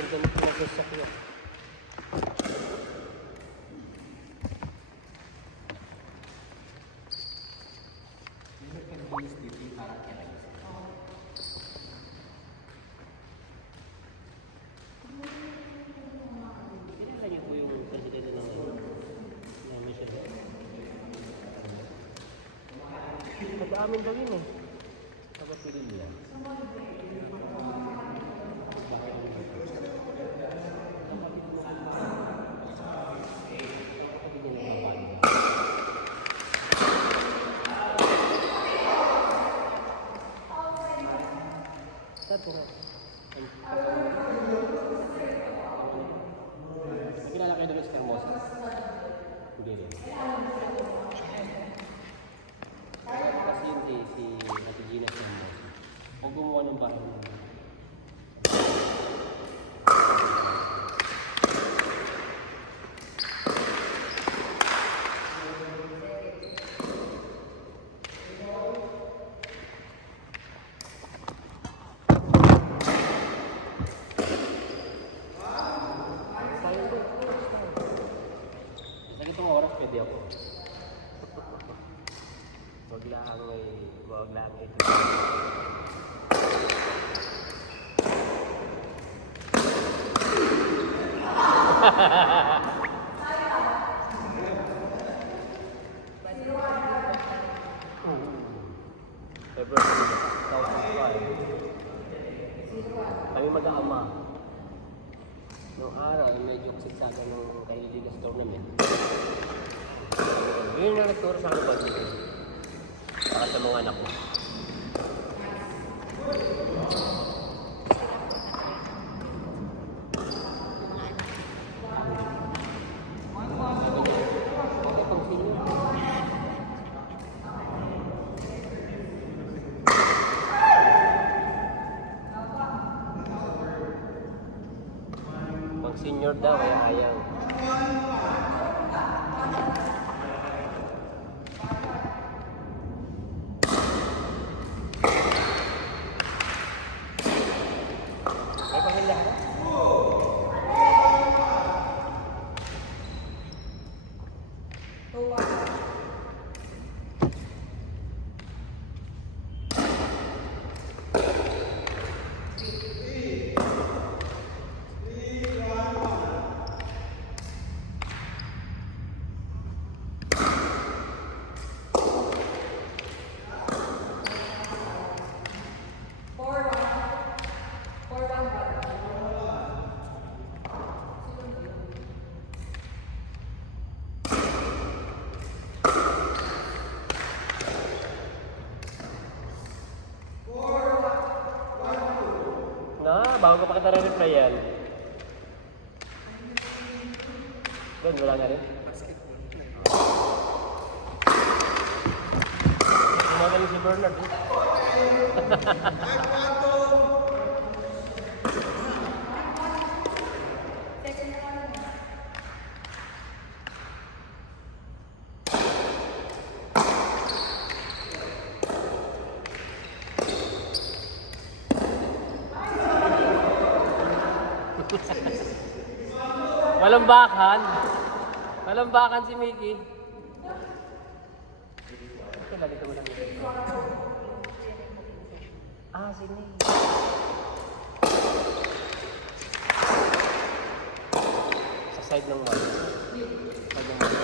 ang ganito ng sasakyan. Kilala niyo po yung presidente ng Michelle? Pag-amin daw yun eh. Sabat nila niya. Saan po nga? Nakilala kayo doon sa Hermosa? Hindi rin. Kasi hindi si Ate Gina sa Hermosa. Ang gumawa ng bahay namin. Sa itong oras, pwede ako. Wag lang ito. February 2005. Kami mag-aama. Noong araw, medyo kasagsagan ng Kailigas tournament. Yun na nagturo sa akin ba dito? Para sa mga anak ko. Pag senior daw ay ayaw. Ay, pahila ka? Bago pa kita re-replyan. Doon, wala na rin. Kumagaling si Bernard eh. Walang bakan. Walang bakan si Mickey. Dito mo lang. Ah, sige. Sa side ng wall. Side ng wall.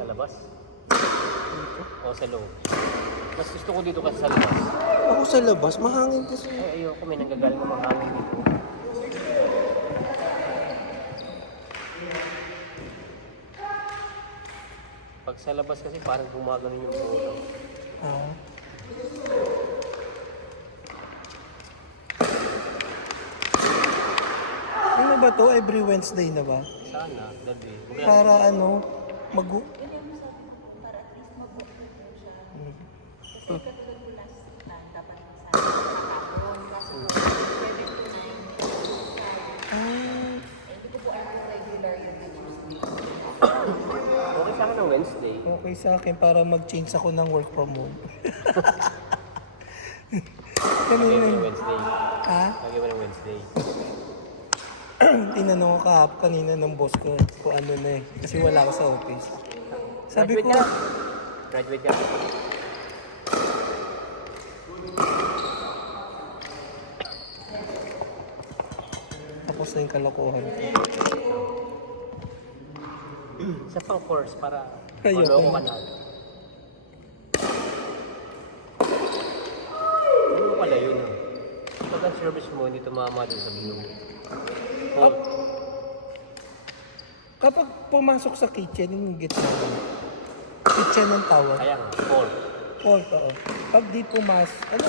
Sa labas? O sa loob? Mas gusto ko dito kasi sa labas. Ako sa labas, mahangin kasi. Ay, ayoko, may nanggagaling na mahangin dito. Pag sa labas kasi parang gumagano yung buto. Ah. Ano ba to? Every Wednesday na ba? Sana, gabi. Para ano, Wednesday. Okay sa akin para mag-change ako ng work from home. Lagay mo Kanina, ng Wednesday. ha? Lagay mo ng Wednesday. Tinanong ko kanina ng boss ko kung ano na eh. Kasi wala ako sa office. Sabi ko, Graduate ka. Graduate ka. tapos na yung kalokohan. Isa pang course para Ayoko maloko ka na. na. Ano pala yun? Pag ang service mo, hindi tumama doon sa bilog. Oh, Kapag pumasok sa kitchen, yung gitna ng kitchen ng tawag. kaya nga, fault. Fault, oo. Pag di ano?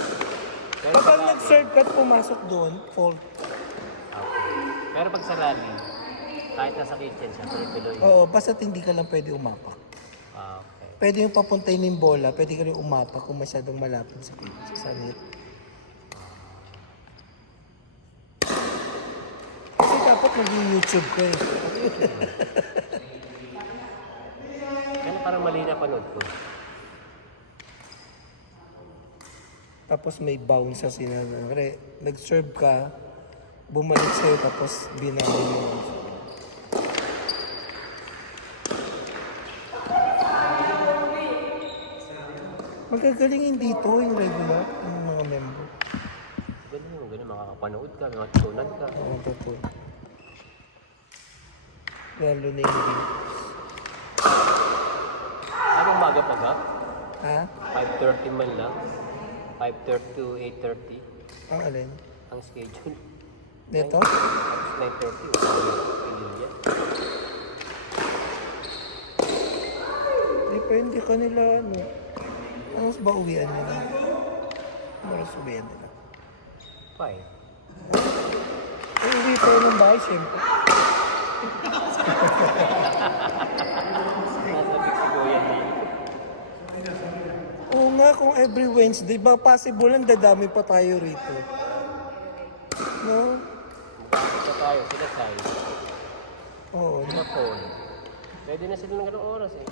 Pero Kapag pag nag-serve ka at pumasok doon, fault. okay. Pero pag sa rally, kahit nasa kitchen siya, tuloy-tuloy. Oo, basta't hindi ka lang pwede umapak. Okay. Pwede yung papuntayin ng bola, pwede ka rin umapak kung masyadong malapit sa kitchen, sa net. Kasi dapat mag-YouTube ko eh. Kaya parang mali na panood ko. Tapos may bounce sa sinana. Nag-serve ka, bumalik sa'yo, tapos binawi mo. Magagalingin dito yung regular, yung mga member. Ganun, makakapanood ka, makatutunan ka. Oo, totoo. Lalo na yung games. Anong umaga pa ka? Ha? 5:30 man lang. 5:30 to 8:30 Ang alin? ang schedule. Dito? 9:30, pigil yan. Depende kanila, ano. Ano ba uwian nila? Ano oras uwian nila? 5. Ay, uwi pa yun ng bahay, siyempre. Nasa Mexico yan. Oo nga, kung every Wednesday, ba possible lang dadami pa tayo rito. No? Magkakit na tayo, sila tayo. Oo. Sila phone. Pwede na sila ng ganong oras eh.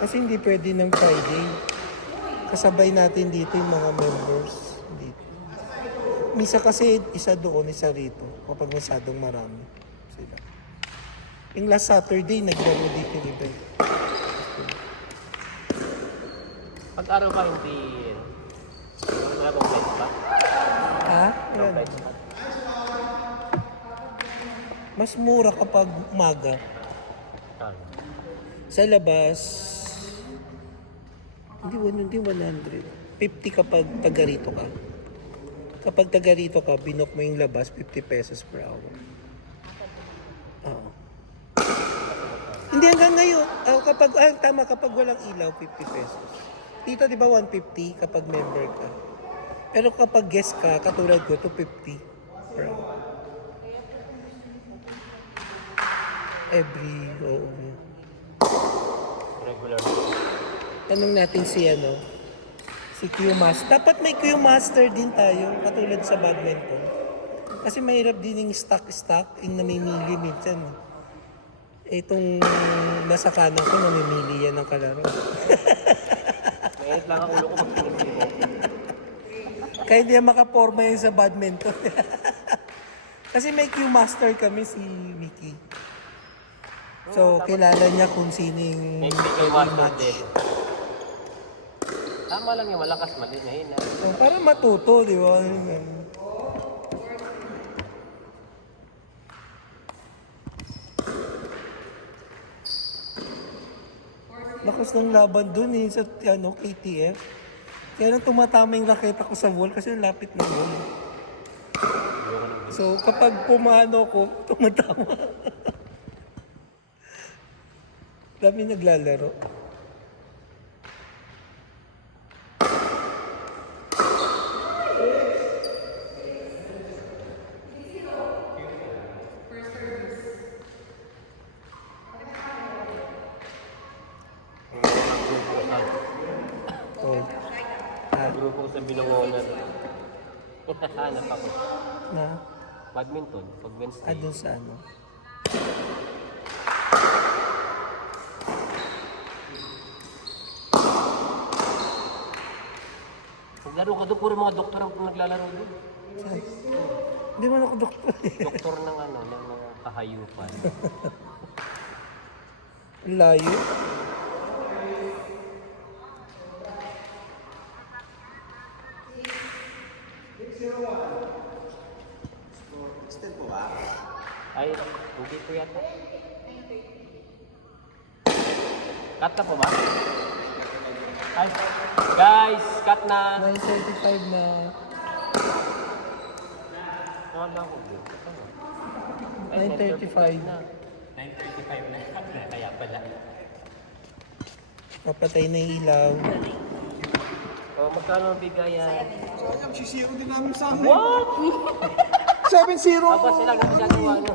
Kasi hindi pwede ng Friday. Kasabay natin dito yung mga members dito. Misa kasi isa doon, isa rito. Kapag masyadong marami sila. Yung last Saturday, naglaro dito yung event. Pag araw ka hindi, wala bang flight pa? Ha? Walang Wala. flight pa? Mas mura kapag umaga. Ah, Sa labas, hindi 100. 50 kapag taga rito ka. Kapag taga rito ka, binok mo yung labas, 50 pesos per hour. Oo. Hindi hanggang ngayon. Tama, kapag walang ilaw, 50 pesos. Dito, di ba, 150 kapag member ka. Pero kapag guest ka, katulad ko, 250 per hour. Oo. regular. Tanong natin si Q Master. Dapat may Q Master din tayo, katulad sa badminton. Kasi mahirap din yung stock, yung namimili minsan. Itong nasa kanan ko, namimili yan ng kalaro. Mainit lang ang ulo ko mag-pinipili ko. Kaya hindi yan makaporma yun sa badminton. Kasi may Q Master kami, si Vicky. So, kilala niya kung sino yung May bigay master din. Tama lang yung malakas, mali na yun. So, para matuto, di ba? Lakas ng laban dun sa KTF. Kaya nang tumatama yung raketa ko sa wall kasi yung lapit ng wall. So, kapag pumano ko, tumatama. Dami naglalaro. Oh. Grupo sa Binangonan. Hanap ako. Na? Badminton, pag Wednesday. Ah, dun sa ano. Naglaro ka doon, puro mga doktor ang naglalaro doon. Saan? Hindi man ako doktor eh. Doktor ng ano, ng mga kahayupan. Ang layo. Ay, hindi po yata. Cut na po ba? Ay, guys, cut na. 9:35 na. Wala ko dito. 9:35. 9:35 na. Kaya pala. Papatay na yung ilaw. O, magkano ang bigayan? Sayang, si Zero din namin sa amin. What? 7-0! Aba sila nagagawa nyo.